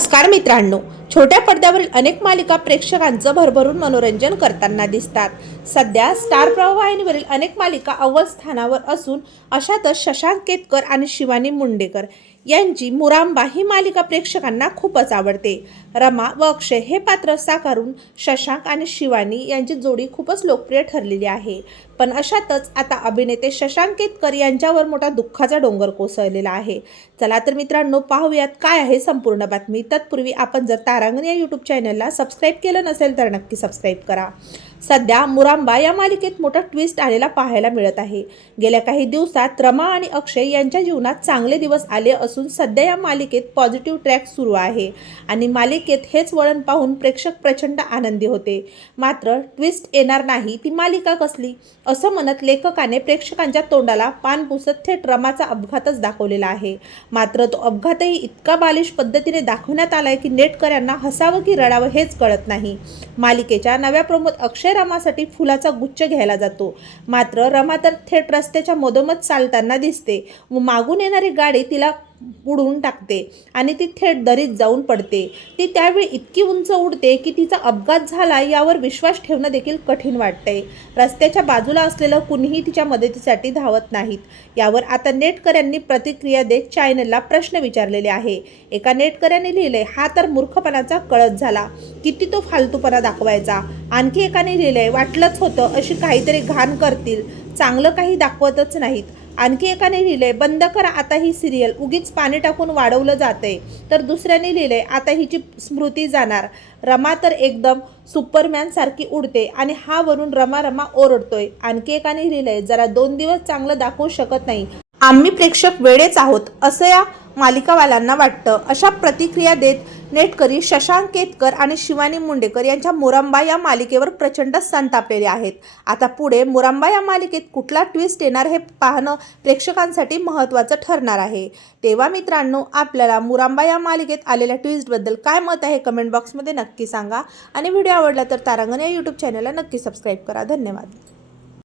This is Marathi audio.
नमस्कार मित्रांनो. छोट्या पडद्यावरील अनेक मालिका प्रेक्षकांचं भरभरून मनोरंजन करताना दिसतात. सध्या स्टार प्रवाहिनीवरील अनेक मालिका अव्वल स्थानावर असून अशातच शशांक केतकर आणि शिवानी मुंडेकर यांची मुरांबा ही मालिका प्रेक्षकांना खूपच आवडते. रमा व अक्षय हे पात्र साकारून शशांक आणि शिवानी यांची जोडी खूपच लोकप्रिय ठरलेली आहे. पण अशातच आता अभिनेते शशांक केतकर यांच्यावर मोठा दुःखाचा डोंगर कोसळलेला आहे. चला तर मित्रांनो पाहूयात काय आहे संपूर्ण बातमी. तत्पूर्वी आपण जर तारांगण या यूट्यूब चॅनलला सबस्क्राईब केलं नसेल तर नक्की सबस्क्राईब करा. सध्या मुरांबा या मालिकेत मोठा ट्विस्ट आलेला पाहायला मिळत आहे. गेल्या काही दिवसात रमा आणि अक्षय यांच्या जीवनात चांगले दिवस आले असून सध्या या मालिकेत पॉझिटिव्ह ट्रॅक सुरू आहे. आणि मालिकेत हेच वळण पाहून प्रेक्षक प्रचंड आनंदी होते. मात्र ट्विस्ट येणार नाही ती मालिका कसली? असं म्हणत लेखकाने प्रेक्षकांच्या तोंडाला पान पुसत थेट रमाचा अपघातच दाखवलेला आहे. मात्र तो अपघातही इतका बालिश पद्धतीने दाखवण्यात आलाय की नेटकऱ्यांना हसावं की रडावं हेच कळत नाही. मालिकेच्या नव्या प्रमोद अक्षय रमासाठी फुलाचा गुच्छ घ्यायला जातो. मात्र रमा तर थेट रस्त्याच्या मधोमध चालताना दिसते. व मागून येणारी गाडी तिला उडवून टाकते आणि ती थेट दरीत जाऊन पडते. ती त्यावेळी इतकी उंच उडते की तिचा अपघात झाला यावर विश्वास ठेवणं देखील कठीण वाटते रस्त्याच्या बाजूला असलेलं कुणीही तिच्या मदतीसाठी धावत नाहीत. यावर आता नेटकऱ्यांनी प्रतिक्रिया देत चायनलला प्रश्न विचारलेले आहे. एका नेटकऱ्याने लिहिलंय हा तर मूर्खपणाचा कळत झाला. किती तो फालतूपणा दाखवायचा. आणखी एकाने लिहिलंय वाटलंच होतं अशी काहीतरी घाण करतील. चांगलं काही दाखवतच नाहीत. आणखी एकाने लिहिले बंद कर आता ही सिरियल उगीच पाणी टाकून वाढवलं जाते तर दुसऱ्याने लिहिले आता हिची स्मृती जाणार. रमा तर एकदम सुपरमॅन सारखी उडते आणि हा वरून रमा रमा ओरडतोय. आणखी एकाने लिहिलंय जरा दोन दिवस चांगलं दाखवू शकत नाही. आम्ही प्रेक्षक वेळेच आहोत असं या मालिकावाल्यांना वाटतं. अशा प्रतिक्रिया देत नेटकरी शशांक केतकर आणि शिवानी मुंडेकर यांच्या मोरांबा या मालिकेवर प्रचंड संतापलेले आहेत. आता पुढे मुरंबा या मालिकेत कुठला ट्विस्ट येणार हे पाहणं प्रेक्षकांसाठी महत्त्वाचं ठरणार आहे. तेव्हा मित्रांनो आपल्याला मुरांबा या मालिकेत आलेल्या ट्विस्टबद्दल काय मत आहे कमेंट बॉक्समध्ये नक्की सांगा. आणि व्हिडिओ आवडला तर तारांगण या यूट्यूब चॅनलला नक्की सबस्क्राईब करा. धन्यवाद.